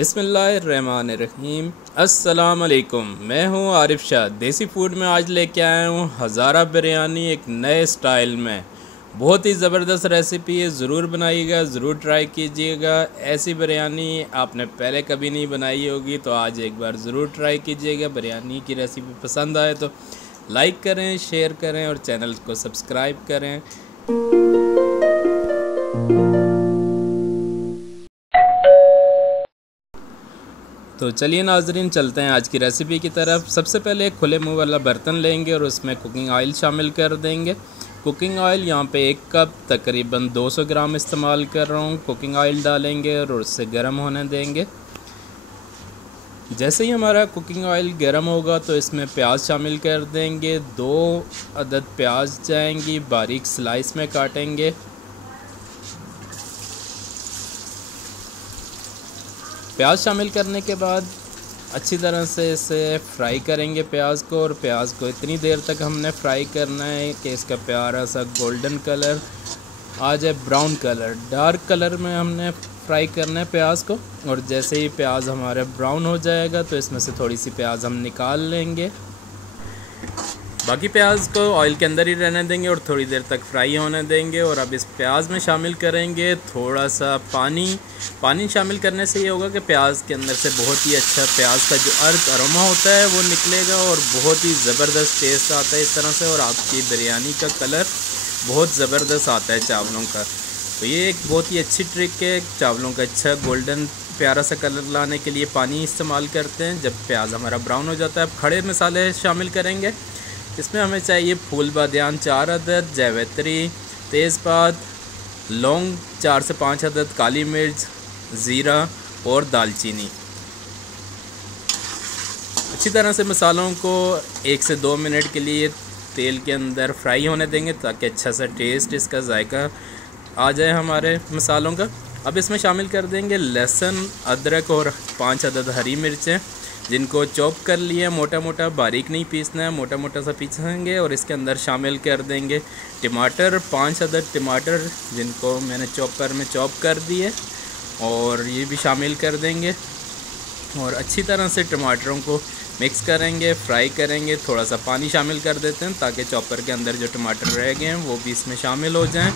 बिस्मिल्लाहिर्रहमानिर्रहीम। अस्सलाम वालेकुम। मैं हूं आरिफ शाह। देसी फूड में आज लेके आया हूं हज़ारा बिरयानी एक नए स्टाइल में। बहुत ही ज़बरदस्त रेसिपी है, ज़रूर बनाइएगा, ज़रूर ट्राई कीजिएगा। ऐसी बिरयानी आपने पहले कभी नहीं बनाई होगी, तो आज एक बार ज़रूर ट्राई कीजिएगा। बिरयानी की रेसिपी पसंद आए तो लाइक करें, शेयर करें और चैनल को सब्सक्राइब करें। तो चलिए नाजरीन, चलते हैं आज की रेसिपी की तरफ। सबसे पहले एक खुले मुंह वाला बर्तन लेंगे और उसमें कुकिंग ऑयल शामिल कर देंगे। कुकिंग ऑयल यहाँ पे 1 कप तकरीबन 200 ग्राम इस्तेमाल कर रहा हूँ। कुकिंग ऑयल डालेंगे और उससे गर्म होने देंगे। जैसे ही हमारा कुकिंग ऑयल गर्म होगा तो इसमें प्याज शामिल कर देंगे। 2 अदद प्याज जाएंगी, बारीक स्लाइस में काटेंगे। प्याज शामिल करने के बाद अच्छी तरह से इसे फ्राई करेंगे प्याज को। और प्याज को इतनी देर तक हमने फ्राई करना है कि इसका प्यारा सा गोल्डन कलर आ जाए, ब्राउन कलर, डार्क कलर में हमने फ्राई करना है प्याज को। और जैसे ही प्याज हमारा ब्राउन हो जाएगा तो इसमें से थोड़ी सी प्याज हम निकाल लेंगे। बाकी प्याज को ऑयल के अंदर ही रहने देंगे और थोड़ी देर तक फ्राई होने देंगे। और अब इस प्याज में शामिल करेंगे थोड़ा सा पानी। पानी शामिल करने से ये होगा कि प्याज के अंदर से बहुत ही अच्छा प्याज का जो अरोमा होता है वो निकलेगा और बहुत ही ज़बरदस्त टेस्ट आता है इस तरह से। और आपकी बिरयानी का कलर बहुत ज़बरदस्त आता है चावलों का। तो ये एक बहुत ही अच्छी ट्रिक है, चावलों का अच्छा गोल्डन प्यारा सा कलर लाने के लिए पानी इस्तेमाल करते हैं जब प्याज हमारा ब्राउन हो जाता है। अब खड़े मसाले शामिल करेंगे। इसमें हमें चाहिए फूल बादियान 4 अदद, जावित्री, तेज़पात, लौंग 4 से 5 अदद, काली मिर्च, ज़ीरा और दालचीनी। अच्छी तरह से मसालों को 1 से 2 मिनट के लिए तेल के अंदर फ्राई होने देंगे ताकि अच्छा सा टेस्ट, इसका जायका आ जाए हमारे मसालों का। अब इसमें शामिल कर देंगे लहसुन, अदरक और 5 अदद हरी मिर्चें जिनको चॉप कर लिए, मोटा मोटा, बारीक नहीं पीसना है, मोटा मोटा सा पीसेंगे। और इसके अंदर शामिल कर देंगे टमाटर, 5 अदद टमाटर जिनको मैंने चॉपर में चॉप कर दिए और ये भी शामिल कर देंगे। और अच्छी तरह से टमाटरों को मिक्स करेंगे, फ्राई करेंगे। थोड़ा सा पानी शामिल कर देते हैं ताकि चॉपर के अंदर जो टमाटर रह गए हैं वो भी इसमें शामिल हो जाएं।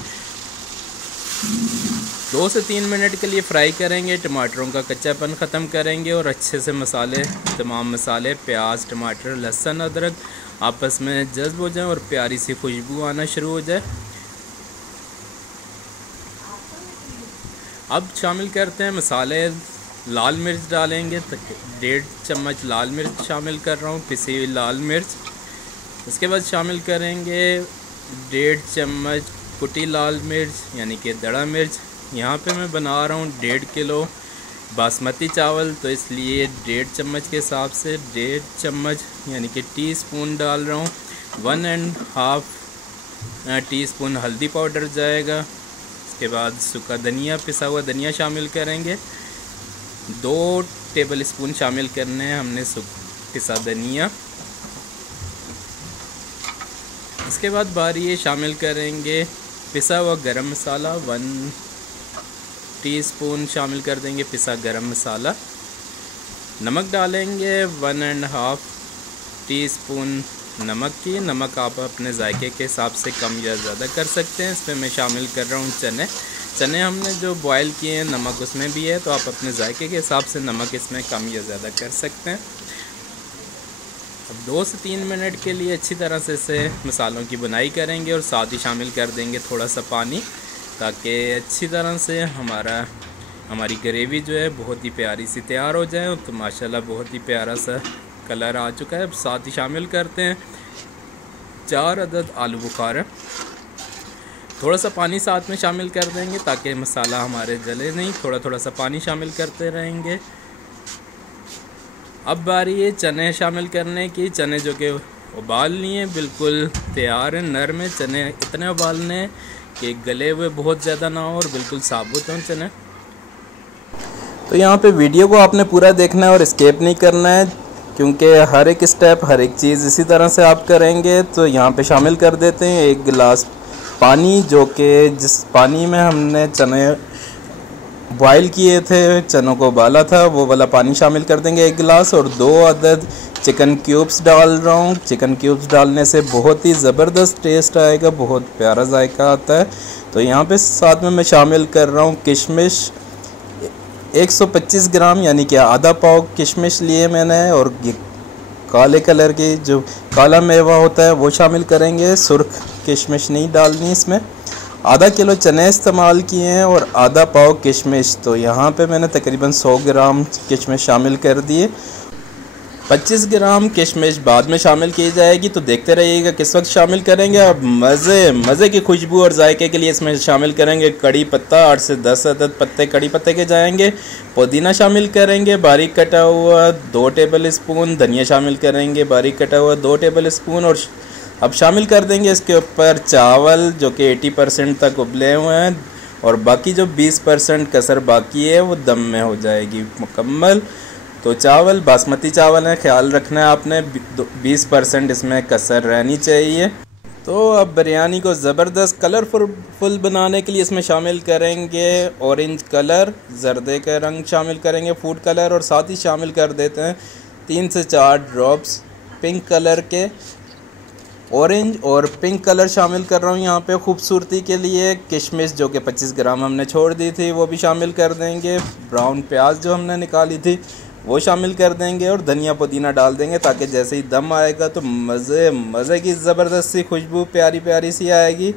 2 से 3 मिनट के लिए फ्राई करेंगे, टमाटरों का कच्चापन ख़त्म करेंगे और अच्छे से तमाम मसाले, प्याज, टमाटर, लहसुन, अदरक आपस में जज्ब हो जाएं और प्यारी सी खुशबू आना शुरू हो जाए। अब शामिल करते हैं मसाले। लाल मिर्च डालेंगे, 1.5 चम्मच लाल मिर्च शामिल कर रहा हूँ, पिसी हुई लाल मिर्च। इसके बाद शामिल करेंगे 1.5 चम्मच कुटी लाल मिर्च यानी कि दड़ा मिर्च। यहाँ पे मैं बना रहा हूँ 1.5 किलो बासमती चावल, तो इसलिए 1.5 चम्मच के हिसाब से 1.5 चम्मच यानी कि टीस्पून डाल रहा हूँ। 1.5 टीस्पून हल्दी पाउडर जाएगा। इसके बाद सूखा धनिया, पिसा हुआ धनिया शामिल करेंगे। 2 टेबल स्पून शामिल करने हैं हमने पिसा धनिया। इसके बाद बारी ये शामिल करेंगे पिसा हुआ गरम मसाला, 1 टीस्पून शामिल कर देंगे पिसा गरम मसाला। नमक डालेंगे 1.5 टीस्पून नमक की। नमक आप अपने जायके के हिसाब से कम या ज़्यादा कर सकते हैं। इसमें मैं शामिल कर रहा हूँ चने हमने जो बॉयल किए हैं, नमक उसमें भी है, तो आप अपने जायके के हिसाब से नमक इसमें कम या ज़्यादा कर सकते हैं। अब 2 से 3 मिनट के लिए अच्छी तरह से इसे मसालों की बुनाई करेंगे और साथ ही शामिल कर देंगे थोड़ा सा पानी ताकि अच्छी तरह से हमारी ग्रेवी जो है बहुत ही प्यारी सी तैयार हो जाए। तो माशाल्लाह बहुत ही प्यारा सा कलर आ चुका है। अब साथ ही शामिल करते हैं 4 अदद आलू बुखारा। थोड़ा सा पानी साथ में शामिल कर देंगे ताकि मसाला हमारे जले नहीं, थोड़ा थोड़ा सा पानी शामिल करते रहेंगे। अब बारी है चने शामिल करने की। चने जो कि उबाल लिए, बिल्कुल तैयार हैं, नरम है। चने इतने उबालने हैं कि गले हुए बहुत ज़्यादा ना हो और बिल्कुल साबुत हों चने। तो यहाँ पे वीडियो को आपने पूरा देखना है और स्किप नहीं करना है, क्योंकि हर एक स्टेप, हर एक चीज़ इसी तरह से आप करेंगे। तो यहाँ पे शामिल कर देते हैं 1 गिलास पानी, जो कि जिस पानी में हमने चने बॉयल किए थे चनों को उबाला था वो वाला पानी शामिल कर देंगे 1 गिलास, और 2 अदद चिकन क्यूब्स डाल रहा हूँ। चिकन क्यूब्स डालने से बहुत ही ज़बरदस्त टेस्ट आएगा, बहुत प्यारा जायका आता है। तो यहाँ पे साथ में मैं शामिल कर रहा हूँ किशमिश 125 ग्राम, यानी कि आधा पाव किशमिश लिए मैंने, और काले कलर की जो काला मेवा होता है वो शामिल करेंगे, सुर्ख किशमिश नहीं डालनी इसमें। आधा किलो चने इस्तेमाल किए हैं और आधा पाव किशमिश, तो यहाँ पे मैंने तकरीबन 100 ग्राम किशमिश शामिल कर दिए। 25 ग्राम किशमिश बाद में शामिल की जाएगी, तो देखते रहिएगा किस वक्त शामिल करेंगे। अब मज़े की खुशबू और जायके के लिए इसमें शामिल करेंगे कड़ी पत्ता, 8 से 10 अदद पत्ते कड़ी पत्ते के जाएंगे। पुदीना शामिल करेंगे बारीक कटा हुआ 2 टेबल स्पून, धनिया शामिल करेंगे बारीक कटा हुआ 2 टेबल स्पून, और अब शामिल कर देंगे इसके ऊपर चावल जो कि 80% तक उबले हुए हैं, और बाकी जो 20% कसर बाकी है वो दम में हो जाएगी मुकम्मल। तो चावल बासमती चावल है, ख्याल रखना है आपने 20% इसमें कसर रहनी चाहिए। तो अब बिरयानी को ज़बरदस्त कलरफुल बनाने के लिए इसमें शामिल करेंगे ऑरेंज कलर, जर्दे का रंग शामिल करेंगे, फूड कलर, और साथ ही शामिल कर देते हैं 3 से 4 ड्रॉप्स पिंक कलर के। ऑरेंज और पिंक कलर शामिल कर रहा हूँ यहाँ पे खूबसूरती के लिए। किशमिश जो कि 25 ग्राम हमने छोड़ दी थी वो भी शामिल कर देंगे। ब्राउन प्याज जो हमने निकाली थी वो शामिल कर देंगे, और धनिया पुदीना डाल देंगे ताकि जैसे ही दम आएगा तो मज़े की ज़बरदस्त सी खुशबू प्यारी प्यारी सी आएगी।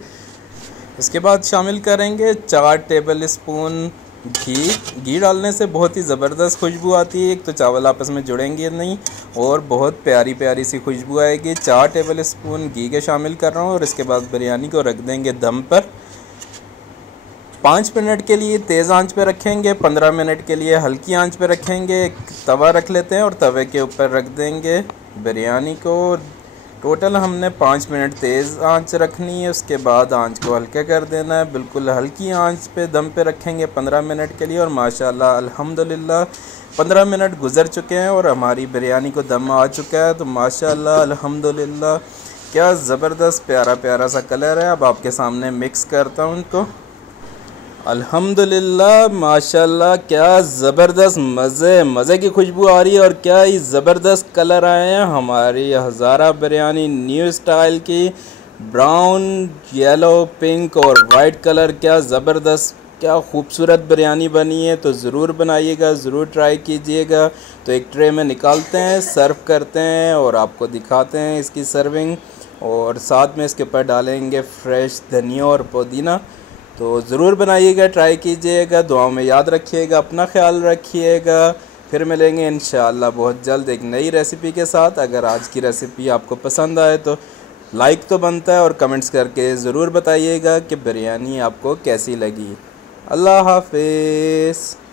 इसके बाद शामिल करेंगे 4 टेबल स्पून घी डालने से बहुत ही ज़बरदस्त खुशबू आती है। एक तो चावल आपस में जुड़ेंगे नहीं और बहुत प्यारी प्यारी सी खुशबू आएगी। 4 टेबल स्पून घी के शामिल कर रहा हूँ, और इसके बाद बिरयानी को रख देंगे दम पर। 5 मिनट के लिए तेज़ आंच पे रखेंगे, 15 मिनट के लिए हल्की आंच पे रखेंगे। एक तवा रख लेते हैं और तवे के ऊपर रख देंगे बिरयानी को। टोटल हमने 5 मिनट तेज़ आंच रखनी है, उसके बाद आंच को हल्का कर देना है। बिल्कुल हल्की आंच पे दम पे रखेंगे 15 मिनट के लिए, और माशाल्लाह अल्हम्दुलिल्लाह 15 मिनट गुजर चुके हैं और हमारी बिरयानी को दम आ चुका है। तो माशाल्लाह अल्हम्दुलिल्लाह क्या ज़बरदस्त प्यारा प्यारा सा कलर है। अब आपके सामने मिक्स करता हूँ इनको। अल्हम्दुलिल्लाह माशाल्लाह क्या ज़बरदस्त मज़े की खुशबू आ रही है, और क्या ही ज़बरदस्त कलर आए हैं। हमारी हज़ारा बिरयानी न्यू स्टाइल की ब्राउन, येलो, पिंक और वाइट कलर, क्या ज़बरदस्त क्या खूबसूरत बिरयानी बनी है। तो ज़रूर बनाइएगा, ज़रूर ट्राई कीजिएगा। तो एक ट्रे में निकालते हैं, सर्व करते हैं और आपको दिखाते हैं इसकी सर्विंग, और साथ में इसके ऊपर डालेंगे फ्रेश धनिया और पुदीना। तो ज़रूर बनाइएगा, ट्राई कीजिएगा, दुआओं में याद रखिएगा, अपना ख्याल रखिएगा। फिर मिलेंगे इंशाअल्लाह बहुत जल्द एक नई रेसिपी के साथ। अगर आज की रेसिपी आपको पसंद आए तो लाइक तो बनता है, और कमेंट्स करके ज़रूर बताइएगा कि बिरयानी आपको कैसी लगी। अल्लाह हाफ़िज़।